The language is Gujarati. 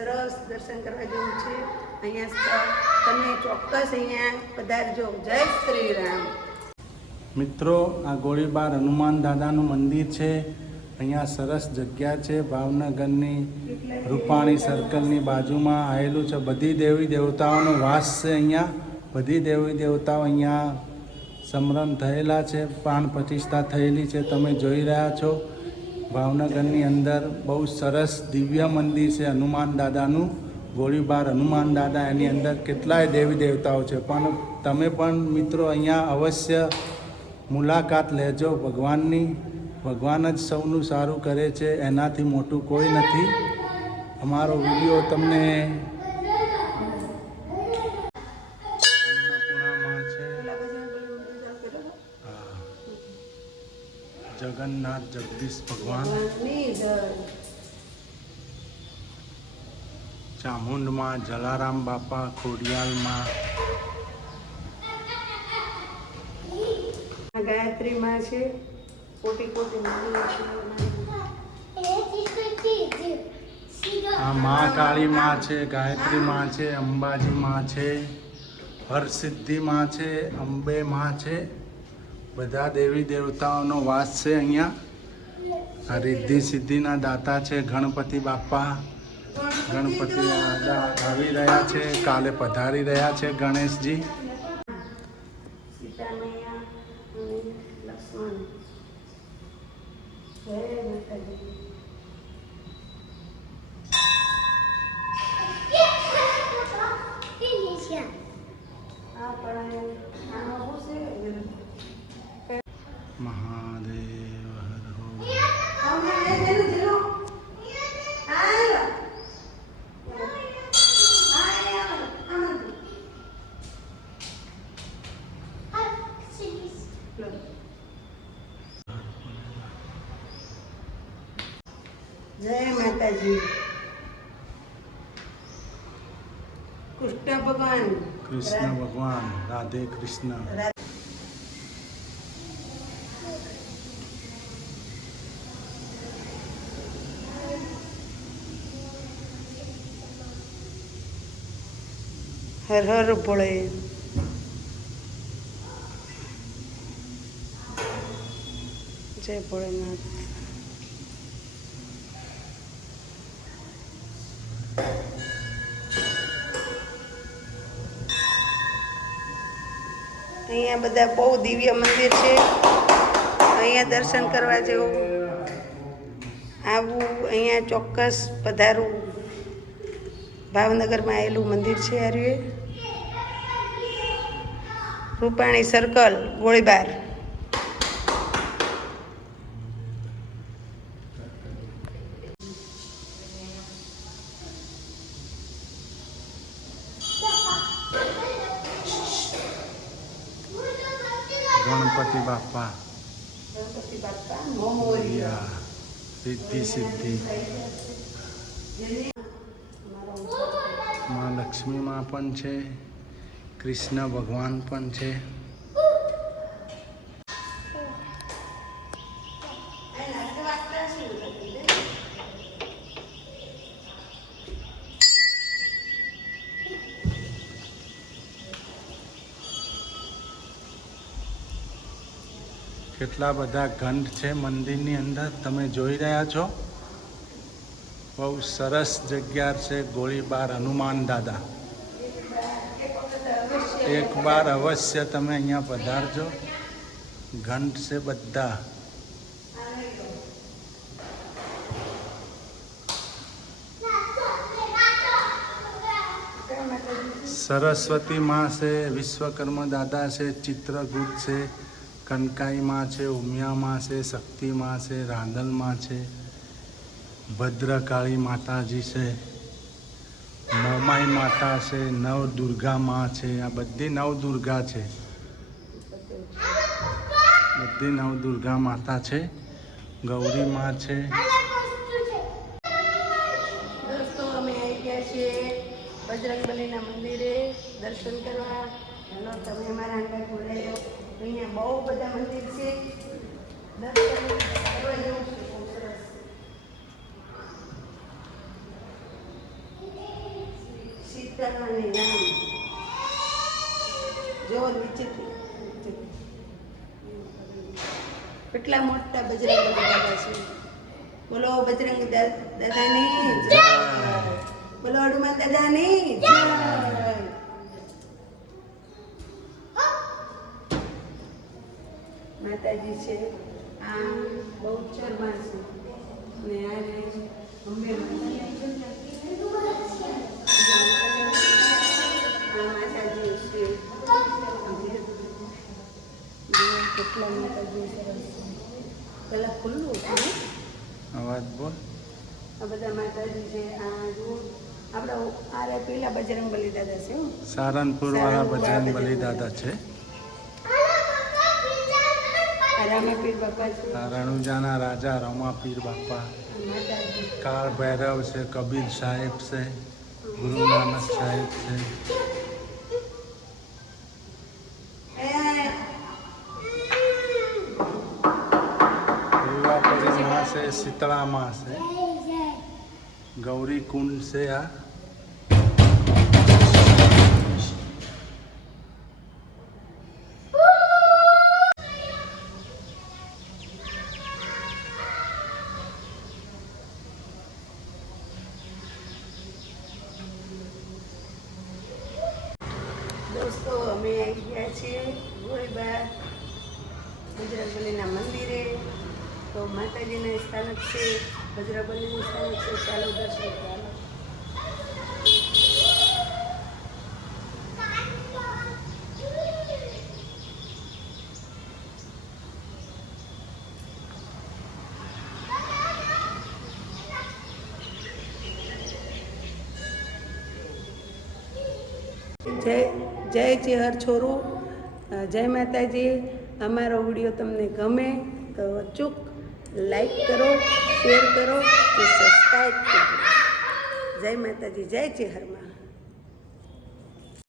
સરસ દર્શન કરવા જેવું છે. અહીંયા તમે ચોક્કસ અહીંયા પધારજો. જય શ્રી રામ. મિત્રો, આ ગોળીબાર હનુમાન દાદાનું મંદિર છે. અહીંયા સરસ જગ્યા છે. ભાવનગરની રૂપાણી સર્કલની બાજુમાં આવેલું છે. બધી દેવી દેવતાઓનો વાસ છે અહીંયા. બધી દેવી દેવતાઓ અહીંયા સમરણ થયેલા છે, પ્રાણ પ્રતિષ્ઠા થયેલી છે. તમે જોઈ રહ્યા છો. ભાવનગરની અંદર બહુ સરસ દિવ્ય મંદિર છે હનુમાન દાદાનું. ગોળીબાર હનુમાન દાદા, એની અંદર કેટલાય દેવી દેવતાઓ છે. પણ તમે પણ મિત્રો અહીંયા અવશ્ય મુલાકાત લેજો ભગવાનની. ભગવાન જ સૌનું સારું કરે છે, એનાથી મોટું કોઈ નથી. અમારો વિડીયો તમને અન્નપૂર્ણામાં છે. જગન્નાથ જગદીશ ભગવાન, ચામુંડમાં જલારામ બાપા, ખોડિયાલમાં ગાયત્રી માં છે. કોટી કોટી આ મહાકાળી માં છે, ગાયત્રી માં છે, અંબાજી માં છે, હરસિદ્ધિ માં છે, અંબે માં છે. બધા દેવી દેવતાઓનો વાસ છે અહીંયા. આ રિદ્ધિ સિદ્ધિના દાતા છે ગણપતિ બાપા. ગણપતિ દાદા આવી રહ્યા છે. કાલે પધારી રહ્યા છે ગણેશજી. સીતા મૈયા અને લક્ષ્મણ. જય માતાજી. આ પણ આમાં શું છે? મહાદેવ હર હો. જય માતાજી. કૃષ્ણ ભગવાન, કૃષ્ણ ભગવાન, રાધે કૃષ્ણ. હર હર ભોળે. જય ભોળેનાથ. અહીંયા બધા બહુ દિવ્ય મંદિર છે. અહીંયા દર્શન કરવા જેવું. આવું અહીંયા ચોક્કસ પધારવું. ભાવનગરમાં આવેલું મંદિર છે. આર્યુ રૂપાણી સર્કલ, ગોળીબાર. ગણપતિ બાપા, ગણપતિ બાપા મોમોરિયા. રિદ્ધિ સિદ્ધિ. માં લક્ષ્મીમાં પણ છે, કૃષ્ણ ભગવાન પણ છે. કેટલા બધા ઘંટ છે મંદિરની અંદર, તમે જોઈ રહ્યા છો. બહુ સરસ જગ્યા છે ગોળીબાર હનુમાન દાદા. એક બાર અવશ્ય તમે અહીંયા પધારજો. ઘંટ છે બધા. સરસ્વતી માં છે, વિશ્વકર્મા દાદા છે, ચિત્રગુપ્ત છે, કનકાઈ માં છે, ઉમિયા માં છે, શક્તિ માં છે, રાંદલ માં છે, ભદ્રકાળી માતાજી છે, મોમાઈ માતા છે, નવ દુર્ગા માં છે. આ બધી નવ દુર્ગા છે. બધી નવ દુર્ગા માતા છે. ગૌરી માં છે. દોસ્તો, અમે આવી ગયા છીએ બજરંગબલીના મંદિરે દર્શન કરવા. ચાલો તમે અમારા આંગણ બોલાયો. અહીંયા બહુ બધા મંદિર છે. દર્શન કરવા જેવું છે. બહુ સરસ. સીતા અને રામ જો વિચિત્ર કેટલા મોટા બજરંગ દાદા છે. બોલો બજરંગ દાદાની જય. બોલો હનુમાન દાદાની જય. માતાજી છે આ બહુ ચરમાં છે અને આને અંબે માતાજી છે. કેટલા માતાજી સરસ પેલા ખુલ્લું હતું ને? અવાજ બોલ. આ બધા માતાજી છે. આ જુઓ આપણા આરે પેલા બજરંગબલી દાદા છે. સારનપુર વાળા બજરંગબલી દાદા છે. આ રામાપીર બાપા છે. રણુજાના રાજા રમાપીર બાપા. માતાજી કાળ ભૈરવ છે. કબીર સાહેબ છે. ગુરુ નાનક સાહેબ છે. दुर्गापुरी माँ से शीतला माँ से गौरी कुंड से आ દોસ્તો અમે આવી ગયા છીએ ગોળીબાર બજરંગબલીના મંદિરે. તો માતાજીના સ્થાનક છે, બજરંગબલીનું સ્થાનક છે. ચાલો દર્શન ચાલો. જય ચેહર છોરું. જય માતાજી. અમારો વિડીયો તમને ગમે તો અચૂક લાઈક કરો, શેર કરો, સબસ્ક્રાઈબ કરો. જય માતાજી, જય ચેહરમાં.